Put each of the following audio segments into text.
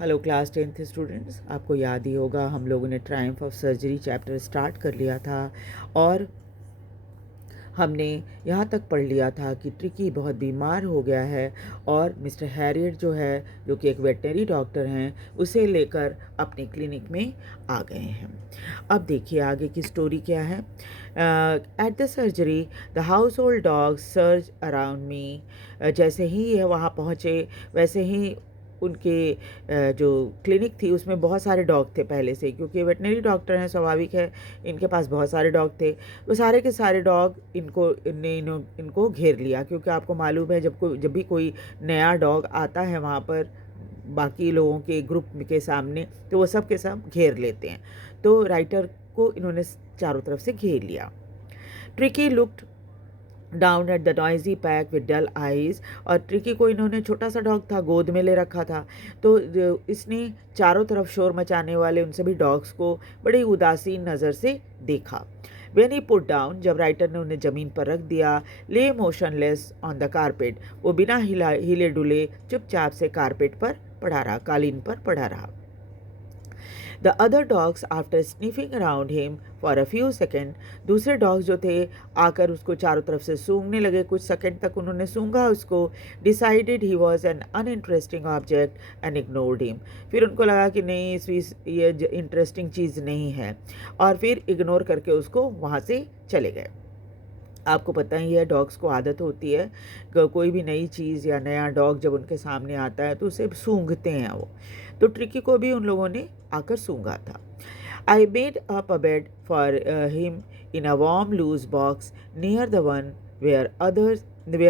Hello class 10th students, आपको याद ही होगा हम लोगों ने Triumph of surgery chapter start कर लिया था और हमने यहाँ तक पढ़ लिया था कि ट्रिकी बहुत बीमार हो गया है और मिस्टर हैरियट जो है, जो कि एक वेटनरी डॉक्टर हैं, उसे लेकर अपने क्लिनिक में आ गए हैं। अब देखिए आगे की स्टोरी क्या है। At the surgery the house hold dogs search around me. जैसे ही ये वहाँ पहुँचे वैसे ही उनके जो क्लिनिक थी उसमें बहुत सारे डॉग थे पहले से, क्योंकि वेटनरी डॉक्टर हैं, स्वाभाविक है इनके पास बहुत सारे डॉग थे। वो सारे के सारे डॉग इनको घेर लिया, क्योंकि आपको मालूम है जब भी कोई नया डॉग आता है वहाँ पर बाकी लोगों के ग्रुप के सामने, तो वो सब के सब घेर लेते हैं। तो राइटर को इन्होंने चारों तरफ से घेर लिया। Tricky looked down at the noisy pack with dull eyes. और ट्रिकी को इन्होंने, छोटा सा डॉग था, गोद में ले रखा था, तो इसने चारों तरफ शोर मचाने वाले उन सभी डॉग्स को बड़ी उदासीन नज़र से देखा। वेन ही पुट डाउन, जब राइटर ने उन्हें ज़मीन पर रख दिया, ले मोशनलेस ऑन द कारपेट, वो बिना हिले डुले चुपचाप से कारपेट पर पड़ा रहा, कालीन पर पड़ा रहा। The other dogs after sniffing around him for a few second, दूसरे डॉग्स जो थे आकर उसको चारों तरफ से सूंघने लगे, कुछ सेकेंड तक उन्होंने सूंघा उसको। Decided he was an uninteresting object and ignored him, फिर उनको लगा कि नहीं ये इंटरेस्टिंग चीज़ नहीं है, और फिर इग्नोर करके उसको वहाँ से चले गए। आपको पता ही है डॉग्स को आदत होती है कोई भी नई चीज़ या नया डॉग जब उनके सामने आता है तो उसे सूंघते हैं वो। तो ट्रिकी को भी उन लोगों ने आकर सूंघा था। I made up a bed for him in a warm loose box near the one where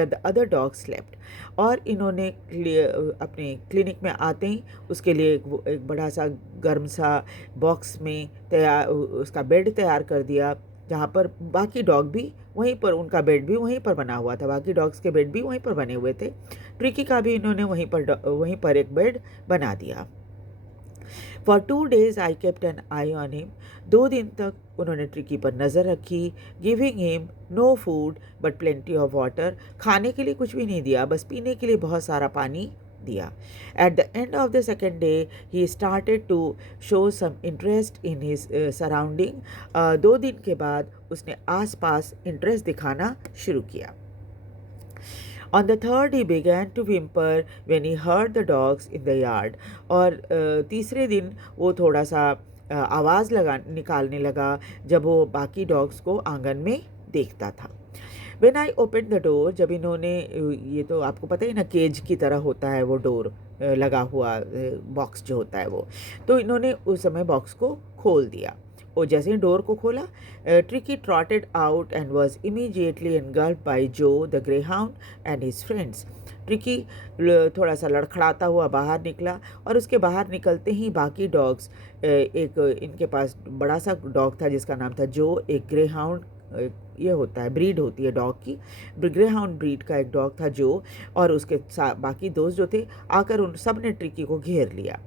the other dog slept. और इन्होंने अपने क्लिनिक में आते ही उसके लिए एक बड़ा सा गर्म सा बॉक्स में उसका बेड तैयार कर दिया, जहाँ पर बाकी डॉग भी वहीं पर, उनका बेड भी वहीं पर बना हुआ था, बाकी डॉग्स के बेड भी वहीं पर बने हुए थे। ट्रिकी का भी इन्होंने वहीं पर एक बेड बना दिया। For 2 days I kept an eye on him, 2 दिन तक उन्होंने ट्रिकी पर नज़र रखी। Giving him no food but plenty of water, खाने के लिए कुछ भी नहीं दिया, बस पीने के लिए बहुत सारा पानी दिया। At the end of the second day he started to show some interest in his surrounding. 2 दिन के बाद उसने आसपास इंटरेस्ट दिखाना शुरू किया। On the third he began to whimper when he heard the dogs in the yard. और तीसरे दिन वो थोड़ा सा आवाज़ निकालने लगा जब वो बाकी डॉग्स को आंगन में देखता था। When I opened the door, जब इन्होंने, ये तो आपको पता ही ना केज की तरह होता है वो डोर लगा हुआ बॉक्स जो होता है वो, तो इन्होंने उस समय बॉक्स को खोल दिया। और जैसे ही डोर को खोला, Tricky trotted out and was immediately engulfed by Joe the greyhound and his friends. Tricky थोड़ा सा लड़खड़ाता हुआ बाहर निकला, और उसके बाहर निकलते ही बाकी डॉग्स, एक इनके पास बड़ा सा डॉग था जिसका नाम था जो, एक ग्रे हाउंड, ये होता है ब्रीड होती है डॉग की, ग्रे हाउंड ब्रीड का एक डॉग था जो, और उसके बाकी दोस्त जो थे आकर उन सब ने ट्रिकी को घेर लिया।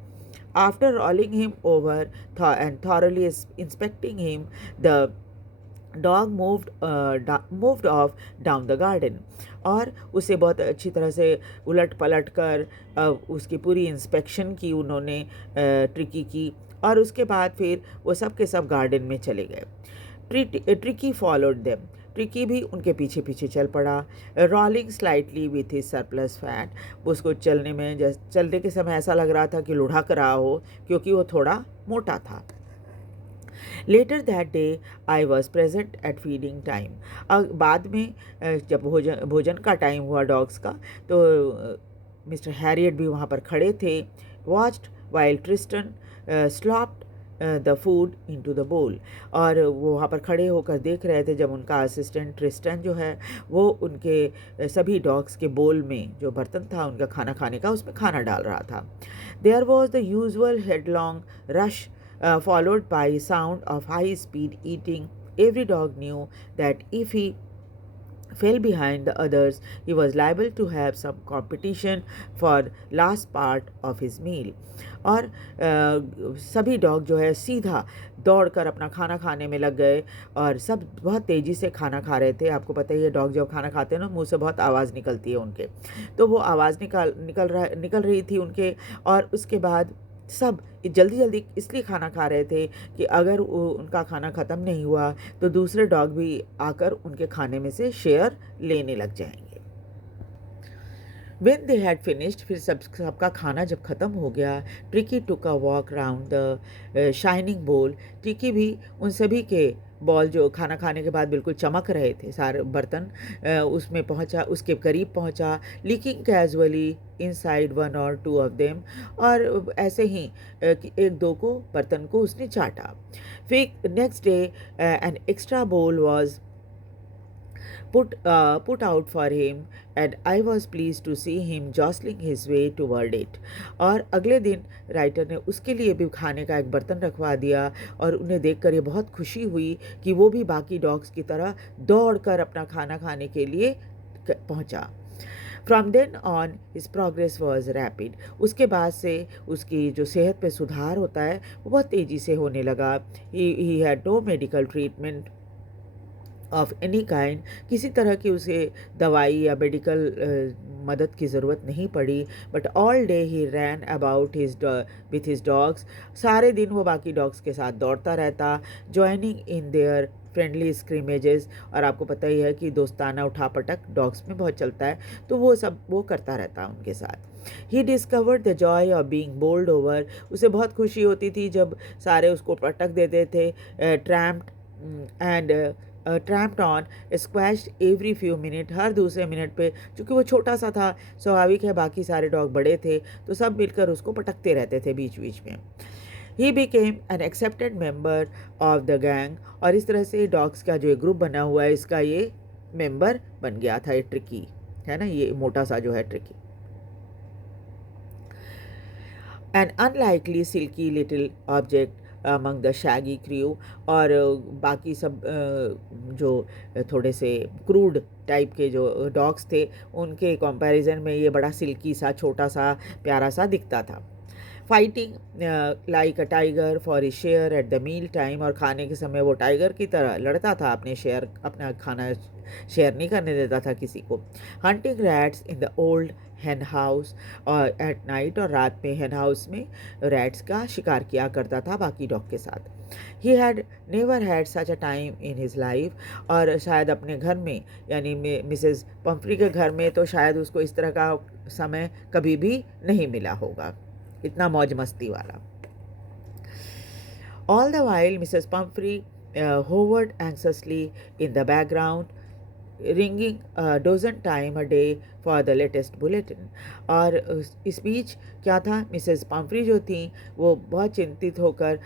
After rolling him over and thoroughly inspecting him, the dog moved off down the garden. और उसे बहुत अच्छी तरह से उलट पलट कर उसकी पूरी इंस्पेक्शन की उन्होंने ट्रिकी की, और उसके बाद फिर वो सब के सब गार्डन में चले गए। ट्रिकी फॉलोड देम, ट्रिकी भी उनके पीछे पीछे चल पड़ा। Rolling slightly with his surplus fat, उसको चलने के समय ऐसा लग रहा था कि लुढ़क रहा हो, क्योंकि वो थोड़ा मोटा था। Later that day I was present at feeding time, बाद में जब भोजन का टाइम हुआ डॉग्स का, तो मिस्टर हैरियट भी वहाँ पर खड़े थे। Watched while Tristan slopped the food into the bowl, और वो वहाँ पर खड़े होकर देख रहे थे जब उनका असिस्टेंट ट्रिस्टन जो है वो उनके सभी डॉग्स के बोल में, जो बर्तन था उनका खाना खाने का, उसमें खाना डाल रहा था। There was the usual headlong rush followed by sound of high speed eating. Every dog knew that if he fell behind the others, he was liable to have some competition for last part of his meal. और सभी dog जो है सीधा दौड़कर अपना खाना खाने में लग गए, और सब बहुत तेज़ी से खाना खा रहे थे। आपको पता ही है डॉग जब खाना खाते हैं ना, मुंह से बहुत आवाज़ निकलती है उनके, तो वो आवाज़ निकल रही थी उनके। और उसके बाद सब जल्दी जल्दी इसलिए खाना खा रहे थे कि अगर उनका खाना ख़त्म नहीं हुआ तो दूसरे डॉग भी आकर उनके खाने में से शेयर लेने लग जाएंगे। When they had finished, फिर सबका खाना जब ख़त्म हो गया, tricky took a walk round the shining बोल। ट्रिकी भी उन सभी के बॉल जो खाना खाने के बाद बिल्कुल चमक रहे थे सारे बर्तन, उसमें पहुंचा, उसके करीब पहुंचा, लीकिंग कैजुअली इनसाइड वन और टू ऑफ देम, और ऐसे ही एक दो को बर्तन को उसने चाटा। फिर नेक्स्ट डे एन एक्स्ट्रा बोल was put out for him, and I was pleased to see him jostling his way toward it. और अगले दिन राइटर ने उसके लिए भी खाने का एक बर्तन रखवा दिया, और उन्हें देखकर ये बहुत खुशी हुई कि वो भी बाकी डॉग्स की तरह दौड़कर अपना खाना खाने के लिए पहुंचा। From then on, his progress was rapid. उसके बाद से उसकी जो सेहत पे सुधार होता है वो बहुत तेज़ी से होने लगा। He had no medical treatment of any kind, किसी तरह की उसे दवाई या मेडिकल मदद की ज़रूरत नहीं पड़ी। But all day he ran about with his dogs, सारे दिन वो बाकी डॉग्स के साथ दौड़ता रहता, joining in their friendly scrimmages. और आपको पता ही है कि दोस्ताना उठापटक डॉग्स में बहुत चलता है, तो वो करता रहता उनके साथ। He discovered the Joy of being bowled over, उसे बहुत खुशी होती थी जब सारे उसको पटक देते थे। ट्रैम्प्ड ऑन स्क्वैश्ड एवरी फ्यू मिनट, हर दूसरे मिनट पे, चूँकि वो छोटा सा था, स्वाभाविक है बाकी सारे डॉग बड़े थे तो सब मिलकर उसको पटकते रहते थे बीच बीच में। He became an accepted member of the gang, और इस तरह से डॉग्स का जो एक ग्रुप बना हुआ है इसका ये मेंबर बन गया था। ये ट्रिकी है ना, ये मोटा सा जो है Tricky. An unlikely silky little object among the shaggy crew, और बाकी सब जो थोड़े से क्रूड टाइप के जो डॉग्स थे उनके कंपैरिजन में ये बड़ा सिल्की सा, छोटा सा, प्यारा सा दिखता था। Fighting like a tiger for a share at the meal time, और खाने के समय वो टाइगर की तरह लड़ता था, अपना खाना शेयर नहीं करने देता था किसी को। Hunting rats in the old हेन हाउस, और एट नाइट, और रात में हेन हाउस में रैट्स का शिकार किया करता था बाकी डॉग के साथ। He had never had such a time in his life, और शायद अपने घर में यानी मिसेस पंफ्री के घर में तो शायद उसको इस तरह का समय कभी भी नहीं मिला होगा, इतना मौज मस्ती वाला। All the while Mrs Pomfrey hovered anxiously in the background, ringing a dozen times a day for the latest bulletin। और इस बीच क्या था, मिसेस पंफ्री जो थी वो बहुत चिंतित होकर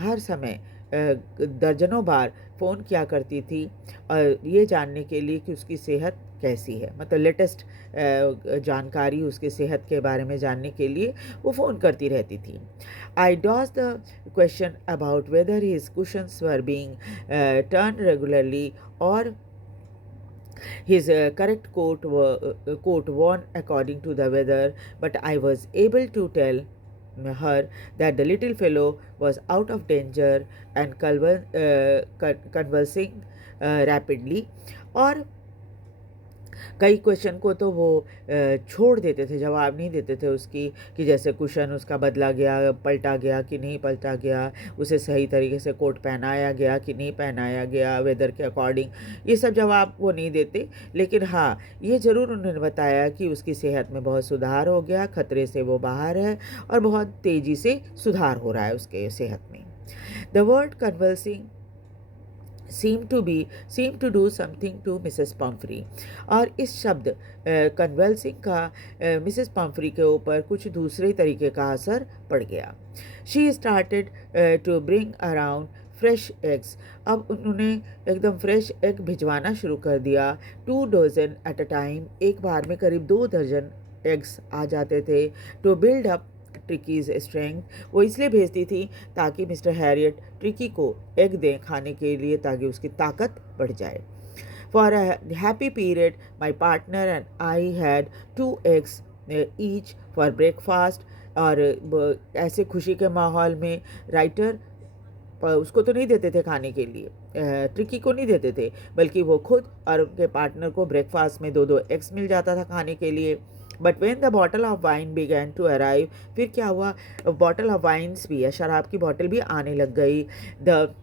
हर समय दर्जनों बार फ़ोन किया करती थी, और ये जानने के लिए कि उसकी सेहत कैसी है, मतलब लेटेस्ट जानकारी उसके सेहत के बारे में जानने के लिए वो फ़ोन करती रहती थी। I dodge the question about whether his cushions were being turn regularly, और his correct coat worn according to the weather, but I was able to tell her that the little fellow was out of danger and conversing rapidly। और कई question को तो वो छोड़ देते थे, जवाब नहीं देते थे उसकी, कि जैसे कुशन उसका बदला गया, पलटा गया कि नहीं पलटा गया, उसे सही तरीके से कोट पहनाया गया कि नहीं पहनाया गया वेदर के अकॉर्डिंग, ये सब जवाब वो नहीं देते। लेकिन हाँ, ये ज़रूर उन्होंने बताया कि उसकी सेहत में बहुत सुधार हो गया, खतरे से वो बाहर है और बहुत तेज़ी से सुधार हो रहा है उसके सेहत में। The word conversing seem to do something to Mrs Pomfrey, और इस शब्द कन्वल्सिंग का मिसेस पंफ्री के ऊपर कुछ दूसरे तरीके का असर पड़ गया। She started to bring around fresh eggs, अब उन्होंने एकदम फ्रेश एग भिजवाना शुरू कर दिया। 2 डज़न एट अ टाइम, एक बार में करीब 2 दर्जन एग्स आ जाते थे। टू बिल्ड अप ट्रिकीज़ स्ट्रेंथ, वो इसलिए भेजती थी ताकि मिस्टर हैरियट ट्रिकी को एग दें खाने के लिए, ताकि उसकी ताकत बढ़ जाए। For a happy period my partner and I had 2 eggs each for breakfast, और ऐसे खुशी के माहौल में राइटर उसको तो नहीं देते थे खाने के लिए, ट्रिकी को नहीं देते थे, बल्कि वो खुद और उनके पार्टनर को ब्रेकफास्ट में 2-2 एग्स मिल जाता था खाने के लिए। But when the bottle of wine began to arrive, फिर क्या हुआ, बॉटल ऑफ वाइन्स भी है, शराब की बॉटल भी आने लग गई. The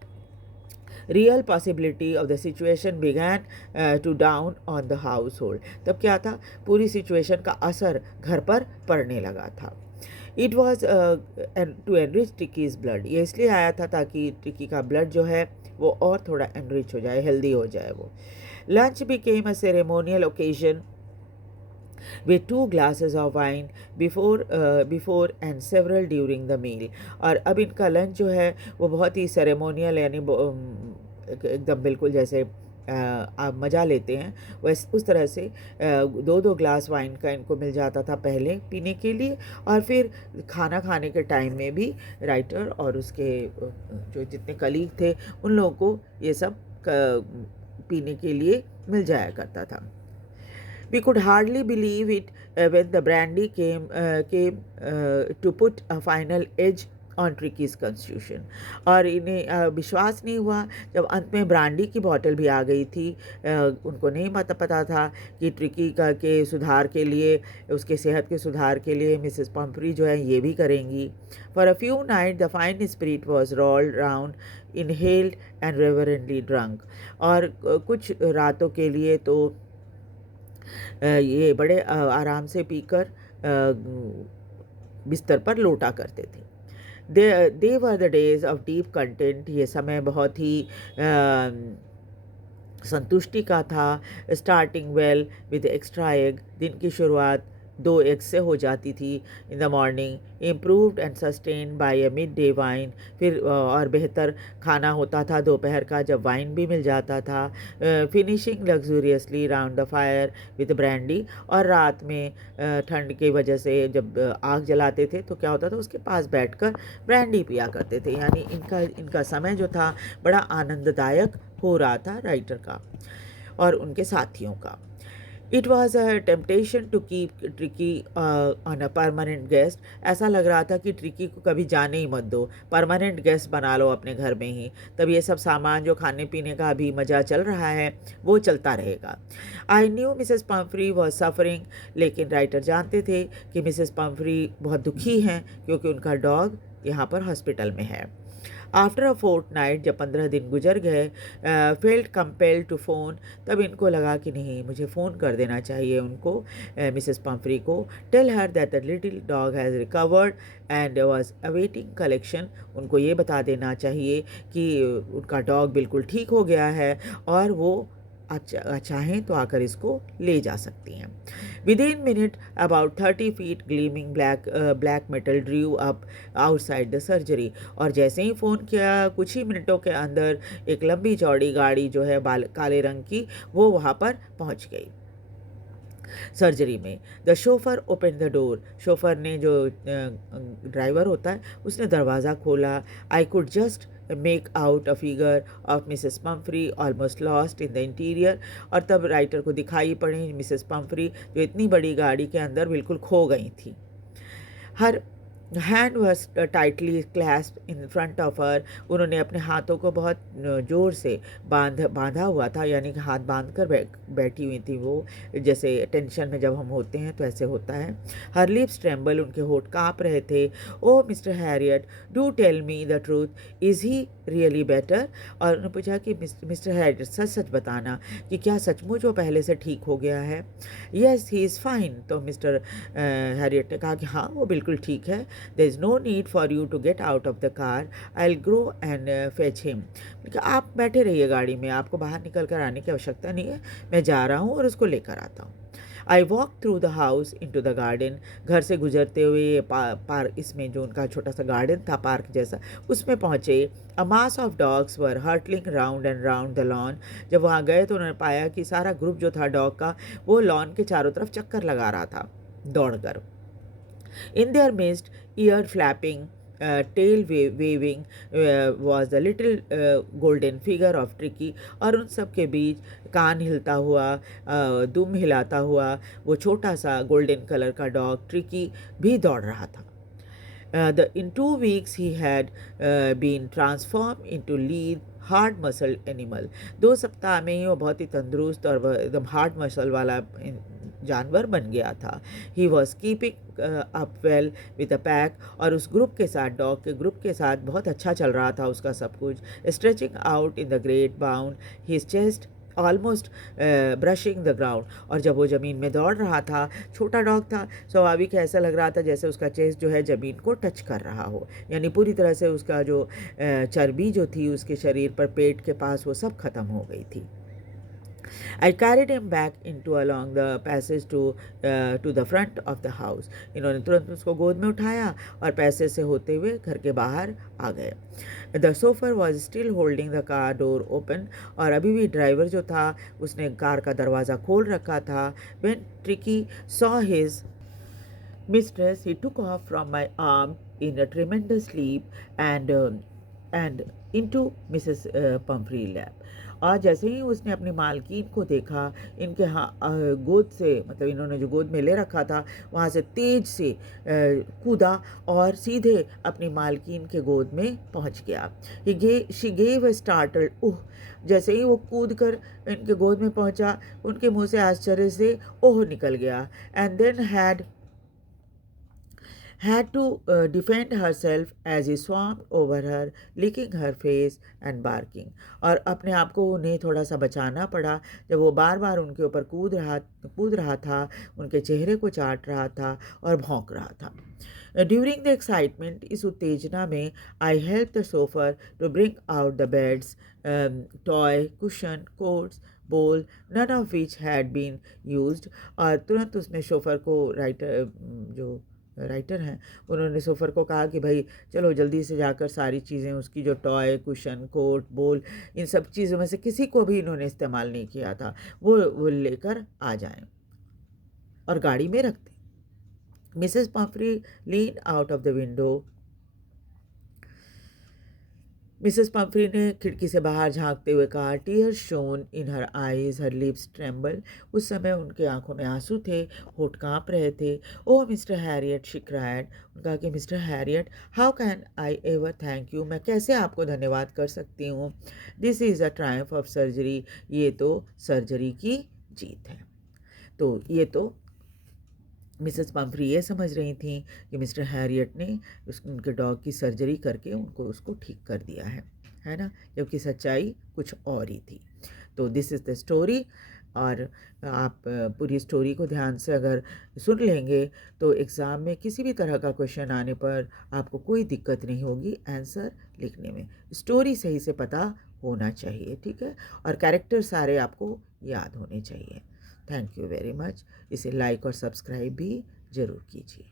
real possibility of the situation began to dawn on the household. तब क्या था, पूरी सिचुएशन का असर घर पर पड़ने लगा था. It was to enrich Tricky's blood. ये इसलिए आया था ताकि ट्रिकी का ब्लड जो है वो और थोड़ा एनरिच हो जाए, हेल्दी हो जाए वो. Lunch became a ceremonial occasion with 2 glasses of wine before and several during the meal. और अब इनका लंच जो है वो बहुत ही सेरेमोनियल, यानी एकदम बिल्कुल जैसे आप मज़ा लेते हैं वैसे उस तरह से 2-2 ग्लास वाइन का इनको मिल जाता था पहले पीने के लिए, और फिर खाना खाने के टाइम में भी राइटर और उसके जो जितने कलीग थे उन लोगों को ये सब पीने के लिए मिल जाया करता था. We could hardly believe it when the brandy came to put a final edge on Tricky's constitution. और इन्हें विश्वास नहीं हुआ जब अंत में ब्रांडी की बॉटल भी आ गई थी. उनको नहीं पता था कि ट्रिकी का के सुधार के लिए, उसके सेहत के सुधार के लिए मिसेस पम्फ्री जो है ये भी करेंगी. For a few night the fine spirit was rolled round, inhaled and reverently drunk. और कुछ रातों के लिए तो ये बड़े आराम से पीकर बिस्तर पर लोटा करते थे. They were the days of deep content. ये समय बहुत ही संतुष्टि का था. Starting well with extra egg. दिन की शुरुआत 2 एग से हो जाती थी in the morning. Improved and sustained by a midday wine. फिर और बेहतर खाना होता था दोपहर का जब वाइन भी मिल जाता था. Finishing लग्जूरियसली round the fire with brandy. और रात में ठंड की वजह से जब आग जलाते थे तो क्या होता था, उसके पास बैठकर ब्रांडी पिया करते थे. यानी इनका समय जो था बड़ा आनंददायक हो रहा था राइटर का और उनके साथियों का. It was a temptation to keep Tricky on a permanent guest. ऐसा लग रहा था कि ट्रिकी को कभी जाने ही मत दो, परमानेंट गेस्ट बना लो अपने घर में ही. तब ये सब सामान जो खाने पीने का अभी मज़ा चल रहा है वो चलता रहेगा. I knew Mrs Pomfrey was suffering. लेकिन राइटर जानते थे कि मिसेस पम्फ्री बहुत दुखी हैं क्योंकि उनका डॉग यहाँ पर हॉस्पिटल में है. आफ्टर अ फोर्टनाइट, जब 15 दिन गुजर गए, फेल्ट कंपेल्ड टू फ़ोन. तब इनको लगा कि नहीं, मुझे फ़ोन कर देना चाहिए उनको, मिसेस पम्फ्री को. Tell her that the little dog has recovered and was awaiting collection. उनको ये बता देना चाहिए कि उनका डॉग बिल्कुल ठीक हो गया है और वो चाहें तो आकर इसको ले जा सकती हैं. Within minute, about 30 feet gleaming black metal drew up outside the surgery. और जैसे ही फ़ोन किया कुछ ही मिनटों के अंदर एक लंबी चौड़ी गाड़ी जो है काले रंग की वो वहाँ पर पहुँच गई सर्जरी में. The chauffeur open the door. Chauffeur ने, जो ड्राइवर होता है, उसने दरवाज़ा खोला. I could just make out a figure of Mrs Pomfrey almost lost in the interior. और तब राइटर को दिखाई पड़ी मिसेस पम्फ्री जो इतनी बड़ी गाड़ी के अंदर बिल्कुल खो गई थी. Her hand was tightly clasp in front of her. उन्होंने अपने हाथों को बहुत ज़ोर से बांधा हुआ था, यानी कि हाथ बांध कर बैठी हुई थी वो, जैसे टेंशन में जब हम होते हैं तो ऐसे होता है. Her lips tremble. उनके होठ काँप रहे थे. Oh mister Herriot, do tell me the truth, is he really better. और उन्होंने पूछा कि मिस्टर हैरियट, सच सच बताना कि क्या सचमुच वो पहले से ठीक हो गया है. Yes, he is fine. तो मिस्टर हैरियट ने कहा कि हाँ, वो बिल्कुल ठीक है. There is no need for you to get out of the car. I'll go and fetch him. आप बैठे रहिए गाड़ी में, आपको बाहर निकल कर आने की आवश्यकता नहीं है, मैं जा रहा हूँ और उसको लेकर आता हूँ. I walk through the house into the garden. घर से गुजरते हुए पार्क, इसमें जो उनका छोटा सा गार्डन था पार्क जैसा, उसमें पहुँचे. A mass of dogs were hurtling round and round the lawn. जब वहाँ गए तो उन्होंने पाया कि सारा ग्रुप जो था डॉग का वो लॉन के चारों तरफ चक्कर लगा रहा था दौड़कर. In their midst, ear flapping, tail waving, was the little golden figure of Tricky. और उन सब के बीच कान हिलता हुआ, दुम हिलाता हुआ वो छोटा सा गोल्डन कलर का डॉग ट्रिकी भी दौड़ रहा था. In 2 weeks he had been transformed into lean hard muscle animal. 2 सप्ताह में ही वो बहुत ही तंदुरुस्त और एकदम हार्ड मसल वाला जानवर बन गया था। He was keeping up well with a pack, और उस ग्रुप के साथ, डॉग के ग्रुप के साथ बहुत अच्छा चल रहा था उसका सब कुछ। Stretching out in the great bound his chest almost brushing the ground, और जब वो ज़मीन में दौड़ रहा था, छोटा डॉग था, स्वाभाविक ऐसा लग रहा था जैसे उसका चेस्ट जो है ज़मीन को टच कर रहा हो, यानी पूरी तरह से उसका जो चर्बी जो थी उसके शरीर पर, पेट के पास, वो सब ख़त्म हो गई थी। I carried him back into along the passage to the front of the house. इन्होंने तुरंत उसको गोद में उठाया और पैसेज से होते हुए घर के बाहर आ गए। The chauffeur was still holding the car door open, और अभी भी ड्राइवर जो था उसने कार का दरवाज़ा खोल रखा था। When Tricky saw his mistress, he took off from my arm in a tremendous leap and into Mrs. Pumphrey lap. और जैसे ही उसने अपनी मालकिन को देखा, इनके गोद से, मतलब इन्होंने जो गोद में ले रखा था वहाँ से तेज से कूदा और सीधे अपनी मालकिन के गोद में पहुँच गया। शी गेव अ स्टार्टल्ड ओह। जैसे ही वो कूद कर इनके गोद में पहुँचा, उनके मुँह से आश्चर्य से ओह निकल गया। And then had to defend herself as he swarmed over her, licking her face and barking. और अपने आप को उन्हें थोड़ा सा बचाना पड़ा जब वो बार बार उनके ऊपर कूद रहा था, उनके चेहरे को चाट रहा था और भौंक रहा था। During the excitement, इस उत्तेजना में, I helped the chauffeur to bring out the beds, toy, cushion, coats, bowl, none of which had been used. और तुरंत उसने शोफर को, जो राइटर हैं, उन्होंने सोफ़र को कहा कि भाई चलो जल्दी से जाकर सारी चीज़ें, उसकी जो टॉय, कुशन, कोट, बोल, इन सब चीज़ों में से किसी को भी इन्होंने इस्तेमाल नहीं किया था, वो लेकर आ जाएं और गाड़ी में रख दें। Mrs Pomfrey lean out of the window. Mrs Pomfrey ने खिड़की से बाहर झांकते हुए कहा, tears shown in her eyes, her lips tremble. उस समय उनके आंखों में आंसू थे, होठ कांप रहे थे। ओह मिस्टर हैरियट, शी क्राइड। उनका कि mister Harriet, how can I ever thank you, मैं कैसे आपको धन्यवाद कर सकती हूँ। This is a Triumph of surgery, ये तो सर्जरी की जीत है। तो ये तो मिसेस पम्फ्री ये समझ रही थी कि मिस्टर हैरियट ने उनके डॉग की सर्जरी करके उसको ठीक कर दिया है ना, जबकि सच्चाई कुछ और ही थी। तो दिस इज़ द स्टोरी। और आप पूरी स्टोरी को ध्यान से अगर सुन लेंगे तो एग्ज़ाम में किसी भी तरह का क्वेश्चन आने पर आपको कोई दिक्कत नहीं होगी आंसर लिखने में। स्टोरी सही से पता होना चाहिए, ठीक है, और कैरेक्टर सारे आपको याद होने चाहिए। Thank you very much. इसे लाइक और सब्सक्राइब भी ज़रूर कीजिए।